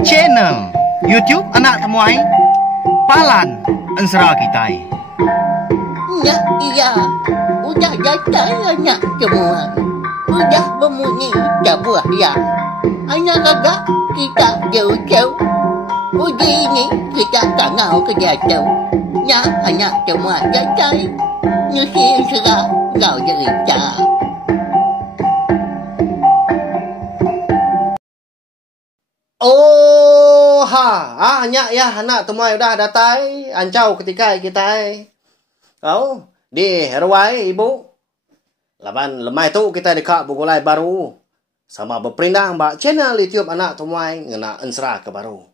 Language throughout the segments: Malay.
Channel YouTube Anak Temuai Palan Ensera Kitai. Ya, iya. Udah datang anak semua. Udah berbunyi sebuah ya. Anak agak kita jauh-jauh. Uji ini kita tangau ke jatuh. Ya, anak semua datang. Nusi serah kau cerita. Oh ha, nyak ya anak temuai udah datai, ancau ketika kita. Oh, di herwai ibu. Laban lemai tu kita dekat bugulai baru. Sama berperindang bak channel YouTube Anak Temuai ngena ensera ke baru.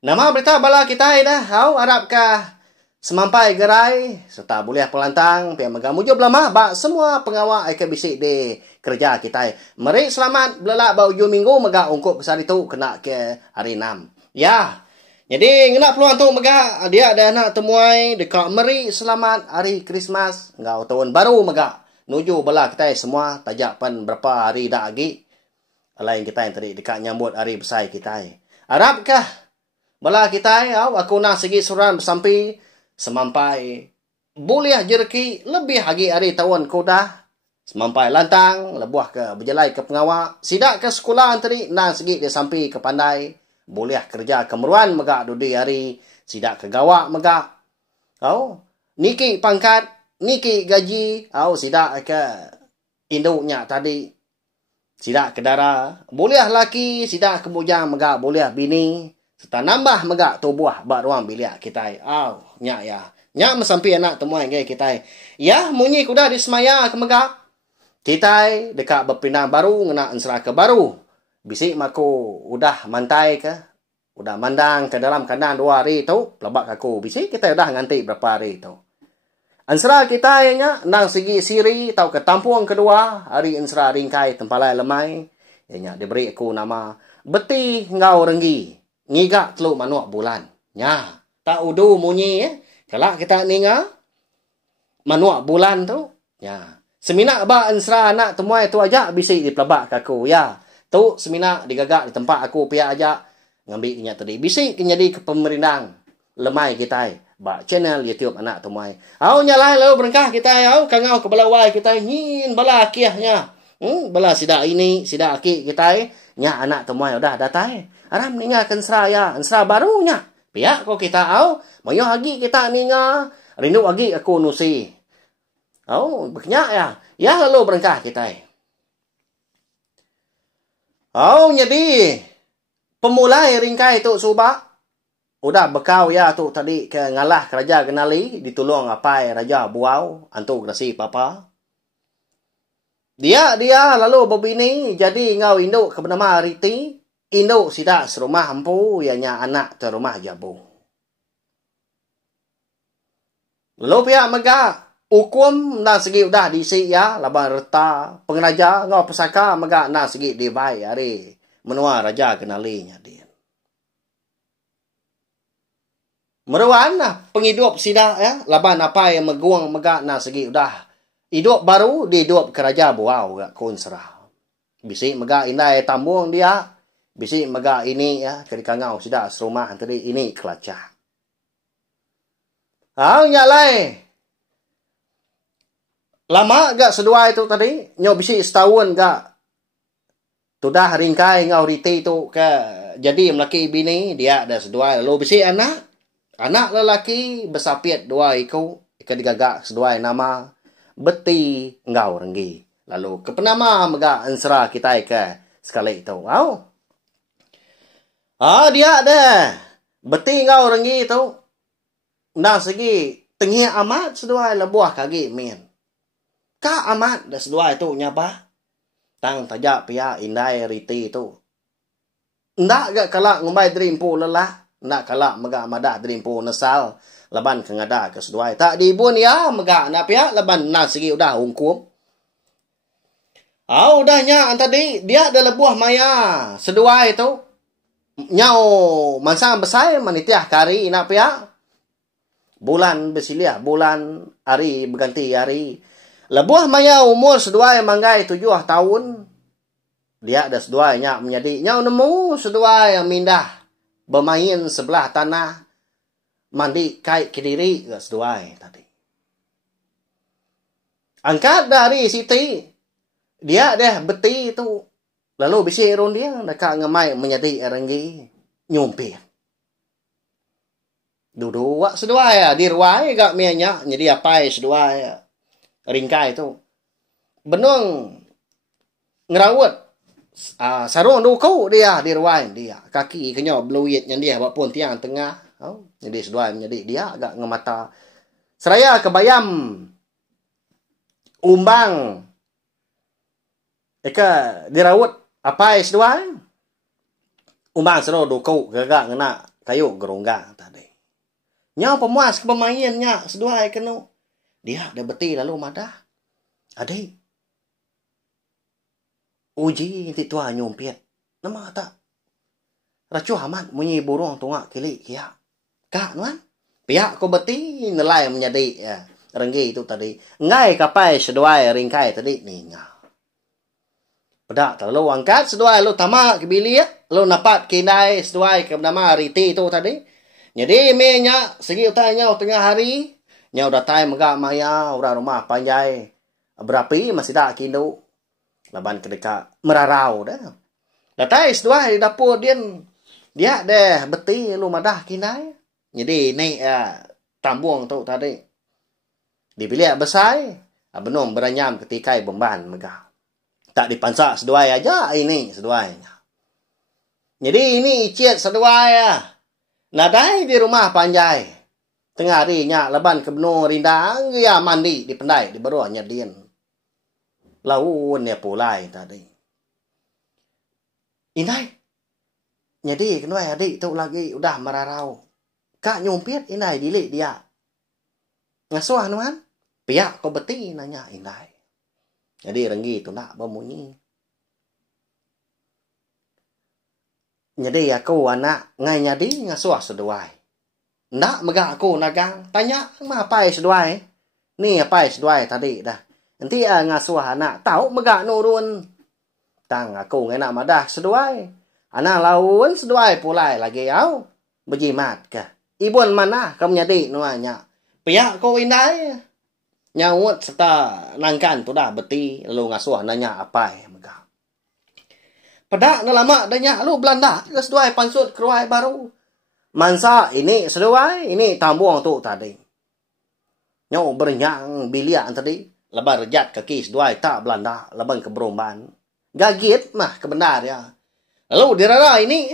Nama berita bala kita dah, hau harapkah semampai gerai serta boleh pelantang pihak megamujub lama bak semua pengawal akan bisik di kerja kita. Mari selamat belak bau hujung minggu mega ungkup besar itu kena ke hari 6. Ya. Jadi ngena peluang tu mega dia ada anak temuai dekat meri selamat hari Christmas ngau tahun baru mega. Nuju bala kita semua tajak pan berapa hari dah lagi. Lain kita yang tadi dekat nyambut hari besar kita. Harapkah bala kita aku nak segi suran bersampai semampai boleh jerki lebih lagi hari tahun kuda. Semampai lantang, lebuah ke berjalai ke pengawal. Sidak ke sekolah tadi, nak segi dia sampai ke pandai. Boleh kerja kemeruan megak dudi hari. Sidak ke gawak megak. Niki pangkat, niki gaji. Sidak ke induknya tadi. Sidak ke darah. Boleh laki, sidak ke bujang megak. Boleh bini. Serta nambah megak tubuh bak ruang bilik kita. Nyak ya. Nyak mesampai anak temuan gaya kita. Ya, munyi kuda di semaya ke megak. Kita dekat berpindah baru, ngena ensera ke baru. Bisik maku udah mantai ke, udah mandang ke dalam kandang 2 hari tu, pelabak aku. Bisik kita udah nganti berapa hari tu. Ensera kita nya nang segi siri tau ke tampuang kedua, hari ensera ringkai tempalai lemai. Nya diberi aku nama beti ngau renggi, ngigak teluk manuak bulan. Nya, tak udu munyi Kalau kita ninga manuak bulan tu, nya. Seminak ba ensera anak temuai tu aja bisik di pelabak aku ya. Tu seminak digagak di tempat aku pihak aja ngambil ingat tadi. Bisik jadi ke pemerintah lemai kita ba channel YouTube Anak Temuai. Nyalai lalu berengkah kita kangau ke balawai kita nyin bala kiahnya. Bala sidak ini, sidak aki kita nya anak temuai udah datai. Aram ninga ensera ya, ensera barunya. Pihak ko kita moyo lagi kita ninga. Rindu lagi aku nusi. Berkenyak ya. Ya lalu berengkah kita. Jadi pemulai ringkai tu subak. Udah bekau ya tu tadi ke ngalah Raja Genali. Ditolong apai Raja Buau. Antu grasi papa. Dia lalu berbini. Jadi ngau induk ke bernama Riti. Induk sidak serumah empu. Ianya anak terumah jabu. Lalu pihak megak. Hukum nak segi udah diisi ya. Laban reta pengraja ngau pesaka megak nak segi dibai hari menua Raja Genalinya dia. Meruan lah penghidup sidak ya. Laban apa yang meguang megak nak segi udah hidup baru di hidup Keraja Buau gak kun serah. Bisik megak indai tambung dia. Bisik megak ini ya ketika ngau sidak serumah tadi ini kelacah. Nyalai. Lama gak sedua itu tadi? Nyo bisi setahun gak? Tudah ringkai ngau Riti itu ke jadi melaki bini dia ada sedua. Lalu bisi anak. Anak lelaki besapiat 2 iku. Ika digagak sedua nama. Beti ngau renggi. Lalu ke penama megak ensera kita ke sekali itu. Dia ada. Beti ngau renggi itu. Nah segi tengi amat sedua lebuah kaki min. Ka amat dah sedua itu nyapa. Tang tajak pihak indai Riti itu. Ndak gak kalak ngumbai drimpu lelah. Ndak kalak megak madah drimpu nesal. Leban ke ngada ke sedua. Tak dibun ya megak nak pihak leban nak segi udah hukum. Udahnya tadi dia ada lebuah maya. Sedua itu. Nyau masa besar manitiah kari nak pihak. Bulan bersilih. Bulan hari berganti hari. Lebuah maya umur sedua yang manggai 7 tahun. Dia ada seduainya menjadi nyau nemu seduai yang mindah bermain sebelah tanah mandi kai Kediri ke seduai tadi. Angkat dari siti dia dah beti itu lalu bisi ron dia dekat ngemai menjadi erenggi nyumpir. Duduk seduai di ruai gak mianya jadi apa seduai ringkai itu. Benung ngerawat sarung duku dia di ruai dia kaki kenyo beluit yang dia buat pun tiang tengah jadi seduai menjadi dia agak ngemata seraya kebayam umbang eka dirawat apa seduai umbang sarung duku gagak ngena kayu geronggang tadi nyau pemuas kepemainnya seduai kenu dia ada beti lalu madah adik uji ti tua nyumpiat nama tak racu hamat munyi burung tunga kili kia kak nuan pihak ko beti nilai menjadi ya renggi itu tadi ngai kapai seduai ringkai tadi ni nya pedak terlalu angkat seduai lu tamak ke bilik lu napat kindai seduai ke nama riti itu tadi jadi menya segi utanya tengah hari nya udah tai megak maya ura rumah panjai berapi masih dak kilo laban kedeka merarau dah. Datai seduai di dapur dia deh beti lu madah kinai. Jadi ni tambuang tu tadi. Di bilik besai, benung beranyam ketika beban megah. Tak dipansak seduai aja ini seduainya. Jadi ini icet seduai nadai di rumah panjai. Tengah harinya laban ke benung rindang ya mandi di pendai di bawah nyadin. Laun ya pulai tadi. Inai. Jadi kenapa adik tu lagi udah merarau. Kak nyumpit inai dilik dia. Ngasuh nuan. Pihak kau beti nanya inai. Jadi renggi tu nak bemunyi. Jadi aku anak ngai nyadi ngasuh seduai. Nak megak aku nagang. Tanya apa seduai. Ni apa seduai tadi dah. Nanti ngasuh anak tahu megak nurun. Tang aku ngai nak madah seduai. Anak lawan seduai pulai lagi au. Berjimat ke. Ibun mana kamu nyadi nuanya. Pihak kau indai. Nyawut serta nangkan tu dah beti. Lalu ngasuh nanya apa megak. Pedak na lama danya lu Belanda. Seduai pansut keruai baru. Mansa ini seduai. Ini tambuang tu tadi. Nyaw bernyang biliak tadi. Lebar rejat kaki seduai tak Belanda. Leban ke Beromban. Gagit mah kebenar ya. Lalu dirara ini.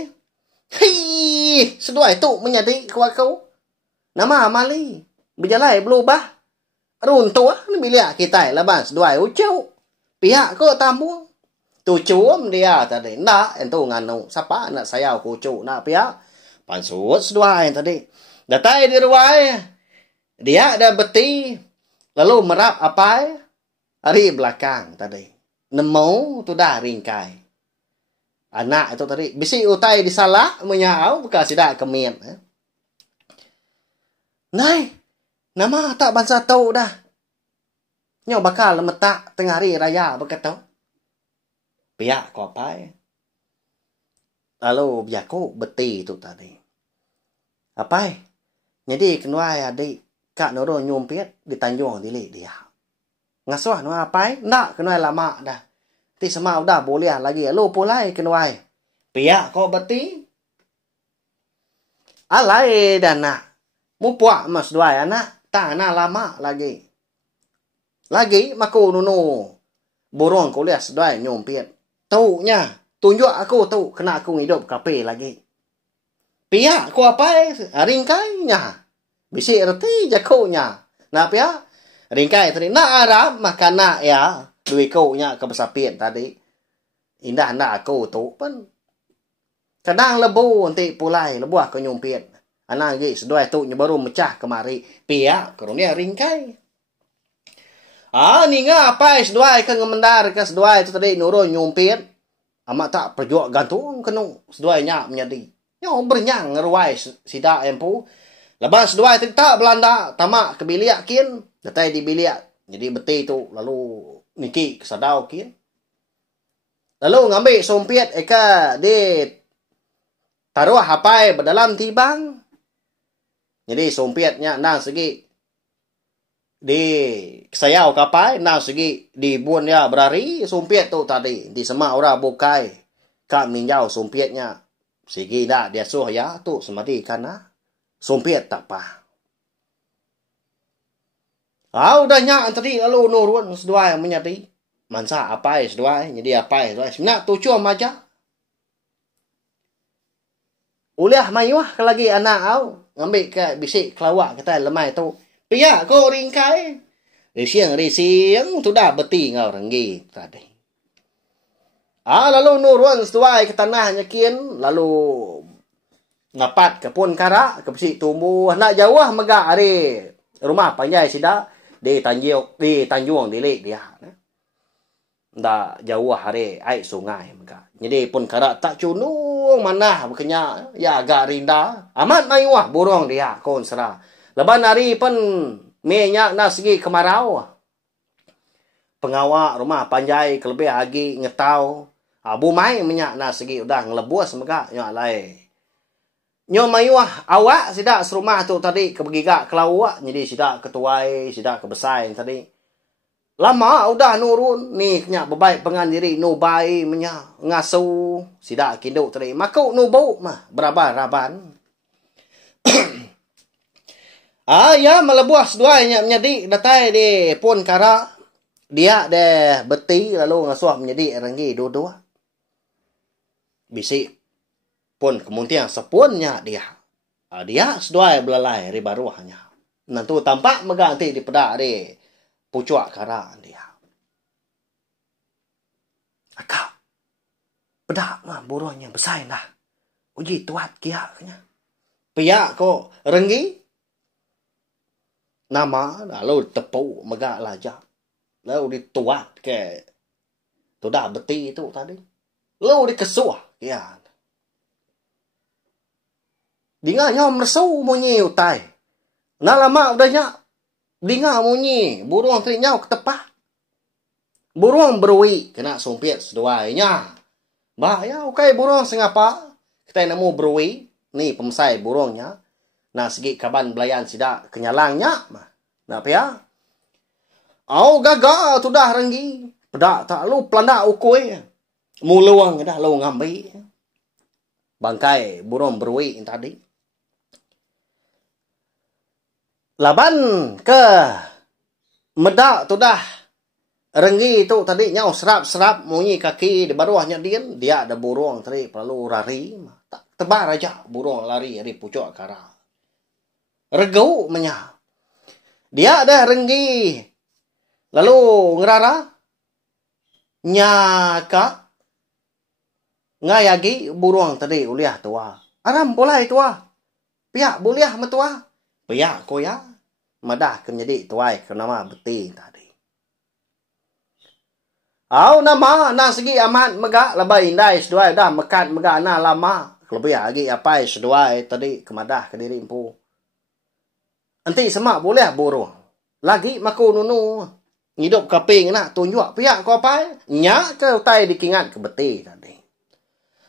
Hei. Seduai tu menyadi kuat kau. Nama Amali. Berjalai berubah. Runtuh. Ni biliak kita. Leban seduai ucau. Pihak kau tambuang. Tu cuam dia tadi. Ndak. Itu nganu. Siapa nak saya kucu. Nak pihak. Pansut seduai tadi. Datai di ruai. Dia ada beti. Lalu merap apa? Hari belakang tadi. Nemu tu dah ringkai. Anak itu tadi. Bisi utai disalah. Menyau. Bukan sidak kemit. Nai. Nama tak bangsa tahu dah. Nyo bakal lemetak tengah hari raya. Berkata. Pihak kau apa? Lalu biarku beti tu tadi. Apa? Jadi kenuai adik. Kak noro nyumpit di Tanjung dilik dia. Ngasuh nu apa? Nak kenai lama dah. Ti sama udah boleh lagi. Lu pulai kenai. Pihak kau beti. Alai dan nak. Mu puak mas dua anak. Tak nak lama lagi. Lagi maku nunu. Borong kuliah sedai nyumpit. Tahu nya. Tunjuk aku tu. Kena aku hidup kape lagi. Pihak kau apa? Ringkainya. Bisi erti jakonya. Napa ya? Ringkai tadi. Nak Arab makan nak ya. Dui kau nya kebesapin tadi. Indah nak aku tu pun. Kadang lebu nanti pulai. Lebu aku nyumpit. Anak lagi seduai tu baru mecah kemari. Pihak kerunia ringkai. Ni ngapa seduai ke ngemendar ke seduai tu tadi nurun nyumpit. Amat tak perjuak gantung kenu. Seduai nya menjadi. Yang bernyang ngeruai sidak empu. Lepas dua tak Belanda tamak ke biliak kin, datai di biliak. Jadi beti tu lalu niki kesadau kin. Lalu ngambil sumpit eka di taruh hapai dalam tibang. Jadi sumpitnya nang segi di sayau kapai nang segi di buan ya berari sumpit tu tadi di semak ora bukai ka minjau sumpitnya segi dah dia suh ya tu semadi kana sumpit tak pa. Udah nyak tadi lalu nurun sedua menyati mansa apai sedua jadi apai sedua sebenarnya tu cuma aja. Uliah mayuah lagi anak au ngambil ke bisik kelawak kita lemai tu. Pia ko ringkai. Risiang tu dah beti ngau renggi tadi. Lalu nurun setuai ke tanahnya kian lalu ngapat ke pun kara ke bisik tumbuh nak jauh megak hari rumah panjai sida di Tanjung Dilik dia. Nda jauh hari air sungai megak. Jadi pun kara tak cunung mana bekenya ya agak rinda. Amat mayuah burung dia kon sera. Leban hari pun minyak nak segi kemarau. Pengawak rumah panjai kelebih lagi ngetau. Bumai minyak nak segi udah ngelebus megak nyak lai. Nyo mayuah awak sidak serumah tu tadi kebegigak kelawak jadi sidak ketuai sidak kebesai tadi. Lama udah nurun ni kenya bebaik pengan diri no bai menya ngasu sidak kinduk tadi. Makau no bau mah beraban-raban. Ya melebuah seduanya menjadi datai di pun kara dia de beti lalu ngasuh menjadi renggi dua-dua. Bisik pun kemudian sepunnya dia. Dia seduai belalai riba ruahnya. Nanti tampak meganti di pedak di pucuak kara dia. Akak. Pedak mah buruhnya besar dah. Uji tuat kiaknya. Piak ko renggi. Nama lalu tepuk megak lajak. Lalu dituat ke tu dah beti itu tadi. Lalu dikesuah ya. Dinga nyom resu munyi utai. Nah lama udahnya dinga munyi burung tadi nyau ketepak. Burung berui kena sumpit seduainya. Bahaya ukai burung sengapa? Kita nemu berui ni pemsai burungnya. Nah segi kaban belayan sidak kenyalangnya. Nah apa ya? Gagal tu dah renggi. Pedak tak lu pelanda ukui. Muluang dah lu ngambil. Bangkai burung berui tadi. Laban ke medak tu dah renggi tu tadi nyau serap-serap munyi kaki di bawahnya dia ada burung tadi perlu lari tak tebar aja burung lari dari pucuk kara regau menya dia ada renggi lalu ngerara nyaka ngayagi burung tadi uliah tua aram boleh tua pihak buliah metua pihak koya madah menjadi tuai ke nama beti tadi. Nama na segi amat megak lebay indai seduai dah mekat megak na lama lebih lagi apa seduai tadi kemadah ke diri empu. Nanti semak boleh burung. Lagi maku nunu hidup kaping nak tunjuk pihak ko apa nya ke utai dikingat ke beti tadi.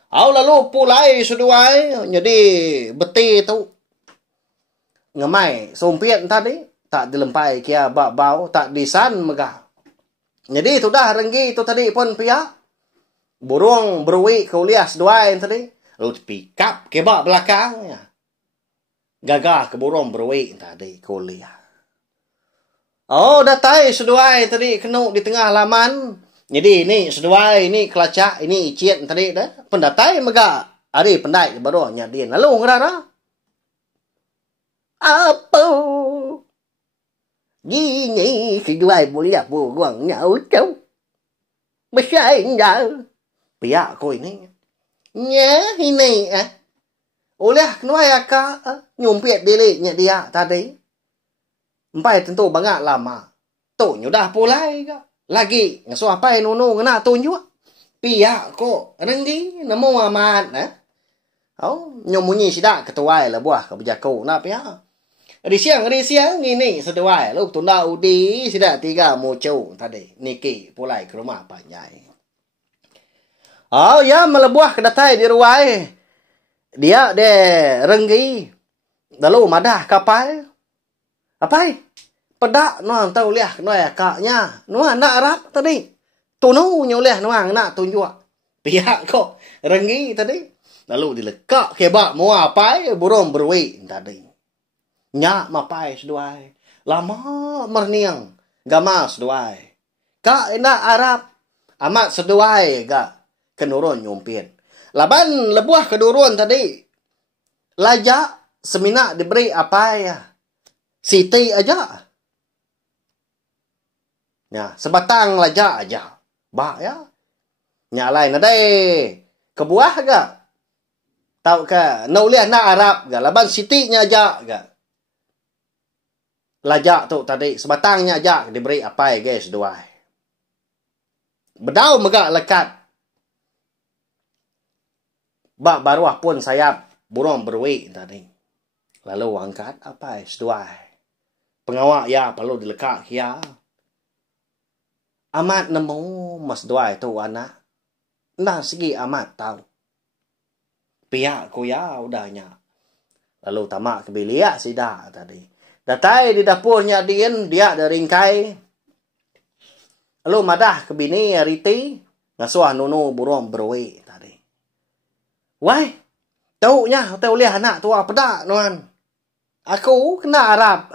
Lalu pulai seduai jadi beti tu ngemai sumpit tadi tak dilempai kia bau tak disan megah. Jadi itu dah renggi itu tadi pun pihak burung berui ke uliah seduai tadi lalu pikap ke bak belakangnya. Gagah ke burung berui tadi ke uliah. Datai seduai tadi kena di tengah laman. Jadi ini seduai ini kelacak ini icit tadi dah pendatai megah. Ari pendai baru dia lalu ngerara apa? Gini seduai boleh burung nyau tu. Besar enggak? Pihak ko ini. Nya ini oleh kenuai akak nyumpit diliknya dia tadi. Empai tentu banyak lama. Tu nyudah pulai ke. Lagi ngasuh apa nunu kena tunjuk. Pihak ko renggi nemu amat nyomunyi sidak ketuai lah buah kebijaku nak pihak. Risiang ini seduai lu tunda udi sidak tiga mucu tadi niki pulai ke rumah panjai. Oh ya melebuah kedatai di ruai. Dia de renggi. Lalu madah kapai. Apai? Pedak nuang tahu liah noya kaknya. Nuang nak Arab tadi. Tunu nyoleh nuang nak tunjuk. Pihak kok renggi tadi. Lalu dilekak kebak mua apai burung berwi tadi. Nyak mapai seduai. Lama merniang. Gamas seduai. Kak nak Arab. Amat seduai gak. Kenurun nyumpin. Laban lebuah kedurun tadi. Lajak seminak diberi apa ya? Siti aja. Ya, sebatang lajak aja. Bah ya. Nyalai nadai. Kebuah gak? Tahu ke? Nauliah nak Arab gak? Laban sitinya aja gak? Lajak tu tadi. Sebatangnya aja diberi apa ya guys dua. Bedau megak lekat. Bak baruah pun sayap burung berwi tadi. Lalu angkat apa seduai. Pengawak ya perlu dilekak ya. Amat nemu mas duai tu anak. Nah segi amat tahu. Pihak ku ya udahnya. Lalu tamak kebiliak sida tadi. Datai di dapurnya dia dari ringkai. Lalu madah ke bini Riti. Ngasuh nunu burung berwi tadi. Wah, taunya, tahu lihat anak tua pedak, nuan. Aku kena Arab.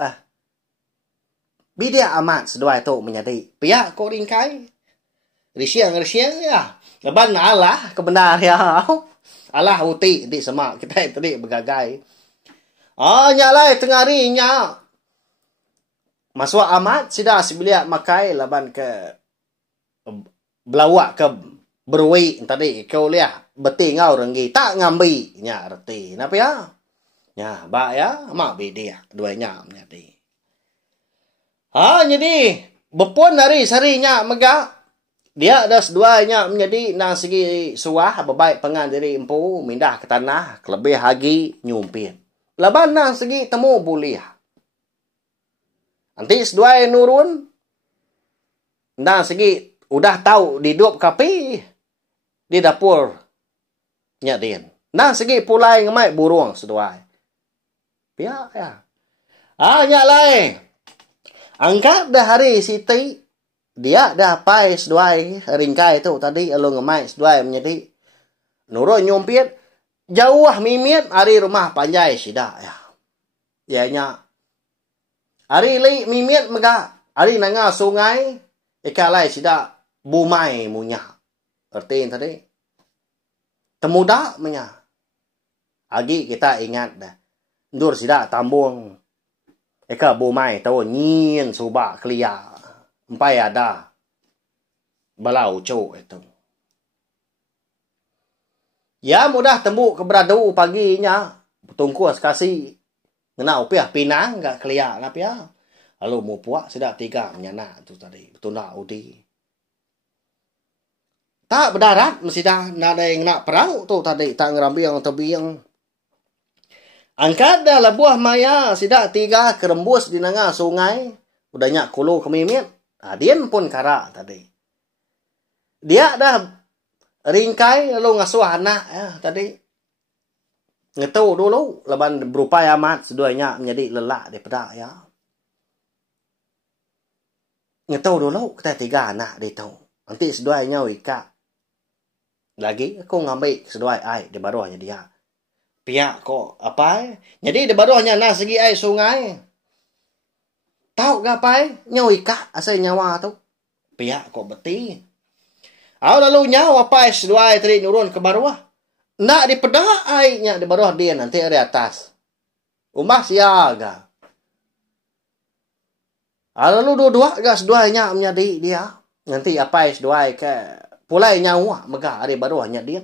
Bidia amat seduai tu menjadi. Pihak kau ringkai. Risiang ya. Leban Allah kebenar ya. Allah uti di semak. Kita tadi bergagai. Oh, nyalai tengah harinya. Masuk amat, sida sebiliak makai. Leban ke belawak ke berwi tadi. Kau lihat. Beti ngau renggi tak ngambi nya reti napa ya nya ba ya mak bedia duanya menjadi jadi bepon dari sarinya megak dia ada seduanya menjadi nang segi suah bebaik pengan diri empu mindah ke tanah kelebih hagi nyumpin laban nang segi temu buliah nanti seduai nurun nang segi udah tahu didup kapi di dapur nyak din. Nah segi pulai ngemai burung seduai. Pihak ya. Nyak lai. Angkat dah hari Siti. Dia dah pai seduai ringkai tu tadi elu ngemai seduai menjadi nurun nyumpit jauh mimit hari rumah panjai sida ya. Ya nyak. Hari li mimit mega hari nanga sungai ikalai sida bumai munya. Erti tadi. Temuda menya. Agi kita ingat dah. Dur sida tambung. Eka bumai tahu nyin subak kelia. Empai ada. Balau cok itu. Ya mudah tembuk keberadu paginya. Tungkus kasih. Ngena upiah pinang gak kelia. Napa ya. Lalu mau puak sida tiga menyana tu tadi. Betul nak udi. Tak berdarat mesti dah ada yang nak perang tu tadi tak ngerambiang tebiang. Angkat dah buah maya sidak tiga kerembus di nanga sungai udah nyak kulu kemimit. Dian pun kara tadi. Dia dah ringkai lalu ngasuh anak ya tadi. Ngetau dulu leban berupaya amat seduanya menjadi lelak daripada ya. Ngetau dulu kita tiga anak dia tahu. Nanti seduanya wika. Lagi aku ngambil seduai air di bawahnya dia. Pihak kok apa? Jadi di bawahnya nah segi air sungai. Tahu gak apa? Nyawa ika asal nyawa tu. Pihak kok beti. Lalu nyawa apa seduai tadi nurun ke bawah. Nak di pedah airnya di bawah dia nanti di atas. Umah siaga. Lalu dua-dua gak seduainya menjadi dia. Nanti apa seduai ke pulai nyawa megah ada baruhnya dia.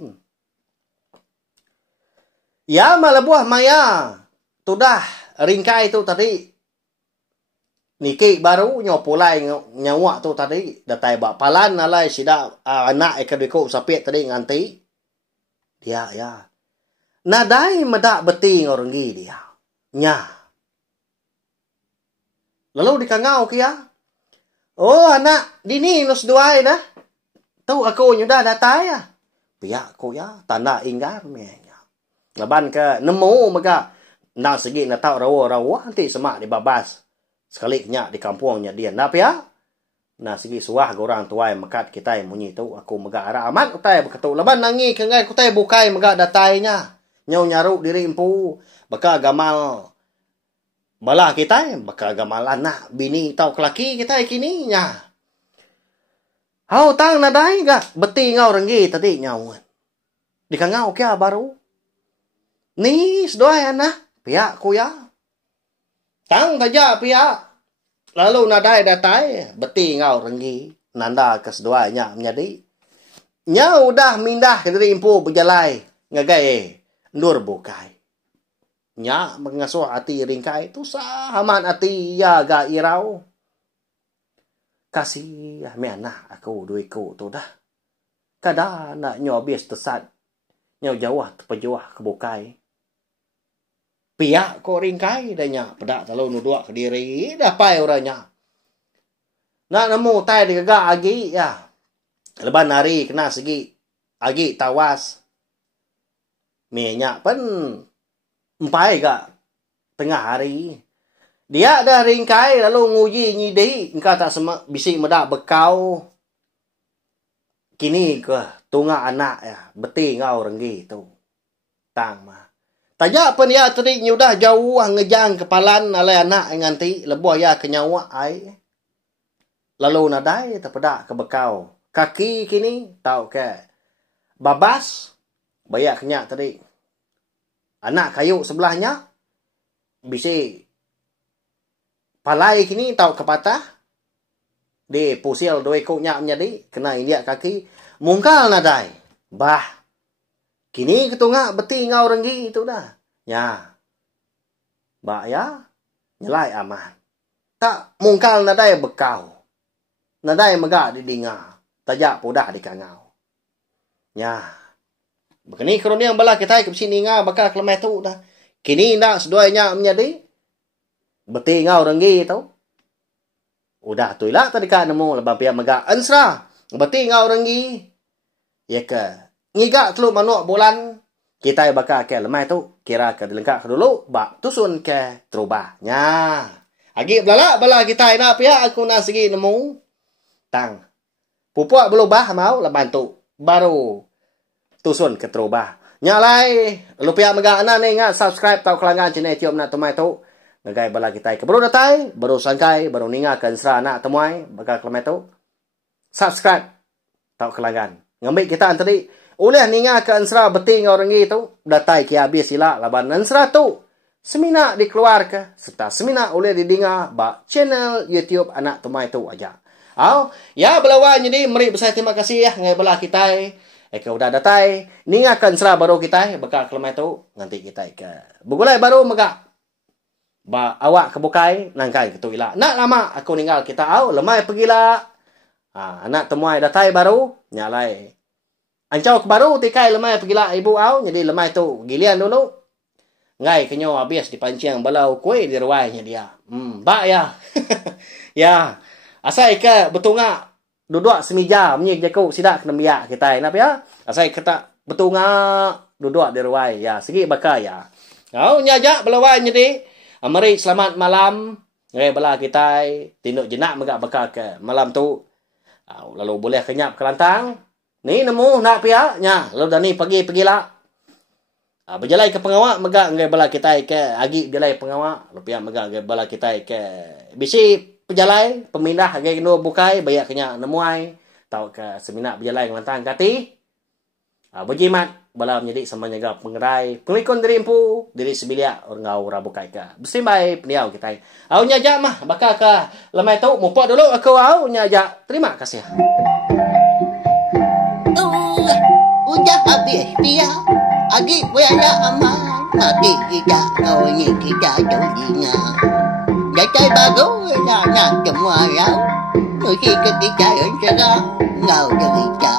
Ya malah buah maya. Tudah ringkai tu tadi. Niki baru nyopulai nyawa tu tadi. Datai bapalan nalai sida anak ekadiko sapit tadi nganti. Dia ya. Nadai medak beti ngoronggi dia. Nya. Lalu dikangau kia. Oh anak dini nus duai dah. Tahu aku nyudah datai ya. pihak ko ya tanda inggar menya. Laban ke nemu maka na segi na tau rawa nanti semak di babas. Sekali nya di kampungnya dia na pihak. Na segi suah gorang tuai makat kita munyi tu aku mega ara amat utai beketu. Laban nangi kengai kutai bukai mega datainya. Nyau nyaru diri empu baka gamal bala kita baka gamal anak bini tau kelaki kita kini nya. Hau tang nadai ga beti ngau renggi tadi nyau. Di kangau kya baru. Ni sedoi anak pihak ku ya. Tang saja pihak. Lalu nadai datai beti ngau renggi nanda keseduanya menjadi. Nya udah mindah dari impu berjalai ngagai nur bukai. Nya mengasuh hati ringkai tu sahaman hati ya ga irau. Kasih me anak aku duiku tu dah. Kada nak nyobis tesat. Nyau jauh terpejuah ke bukai. Pihak ko ringkai dah nya pedak kalau nuduk ke diri dah pai orangnya. Nak nemu tai digagak agi ya. Leban hari kena segi agi tawas. Minyak pun empai gak tengah hari. Dia dah ringkai lalu nguji nyidi. Engkau tak bisik medak bekau. Kini ke tunga anak ya. Beti ngau renggi tu. Tang mah. Tajak pun dia tadi nyudah jauh ngejang kepalan alai anak nganti. Lebuh ya kenyawa ai. Lalu nadai terpedak ke bekau. Kaki kini tau ke. Babas. Bayak kenyak tadi. Anak kayu sebelahnya. Bisik. Palai kini tau kepatah. Di pusil dua ikutnya menjadi. Kena iliak kaki. Mungkal nadai. Bah. Kini ketungak beti ngau renggi itu dah. Ya. Bah ya. Nyelai aman. Tak mungkal nadai bekau. Nadai megak di dinga. Tajak podah di kangau. Ya. Begini kerana yang bala kita ke sini ngah bakal kelemah tu dah. Kini nak seduanya menjadi. Beti ngau renggi tau. Udah tu lah tadi kan nemu lebah pihak megak. Ansra. Beti ngau renggi. Ya ke. Ngigak teluk manuk bulan. Kita bakal ke lemah tu. Kira ke dilengkap dulu. Bak tusun ke terubah. Nya. Agi belala bala kita nak pihak aku nak segi nemu. Tang. Pupuak berubah mau leban tu. Baru. Tusun ke terubah. Nyalai. Lu pihak megak anak ni ingat subscribe tau kelangan channel tiup nak temai tu. Ngagai bala kita ke baru datai, baru sangkai, baru ningakan serah nak temuai, bakal kelemah tu. Subscribe. Tau kelangan. Ngambil kita tadi. Oleh ningakan serah beti ngau renggi tu. Datai ki habis sila laban serah tu. Semina dikeluarkan. Serta semina oleh didinga bak channel YouTube anak temai tu aja. Au, ya belawan jadi meri besar terima kasih ya ngai bala kita. Eka udah datai. Ningakan serah baru kita bakal kelemah tu. Nanti kita ke. Begulai baru megak. Ba awak kebukai nangkai ke tu ila. Nak lama aku ninggal kita au lemai pergilah. Anak temuai datai baru nyalai. Ancau ke baru tikai lemai pergilah ibu au jadi lemai tu gilian dulu. Ngai kenyo habis dipancing balau kuih di ruainya dia. Ba ya. Ya. Asai ke betunga duduk semija menyik jaku sidak kena biak kita nap ya. Asai kata betunga duduk di ruai ya segi bakal ya. Au nyajak belawan jadi mari selamat malam. Ngai bala kita tinduk jenak megak bakal ke malam tu. Lalu boleh kenyap ke lantang. Ni nemu nak pihak nya. Lalu dah ni pergilah. Berjalai ke pengawak megak ngai bala kita ke agi berjalai pengawak. Lalu pihak megak ngai bala kita ke bisi berjalai pemindah ngai kena bukai bayak kenyap nemuai. Tau ke seminak berjalai ke lantang kati. Berjimat. Bala menjadi sama jaga pengerai. Pengikon diri empu. Diri sebilia orang ngau rabukai ka. Bersimbai peniau kita. Au nyajak mah. Bakal ka lemai tu. Mupok dulu aku au nyajak. Terima kasih. Udah habis pihak. Agi wala aman. Mati kita kau ni kita jodinya. Datai baru nak semua rau. Mesti kita yang serang. Ngau cerita.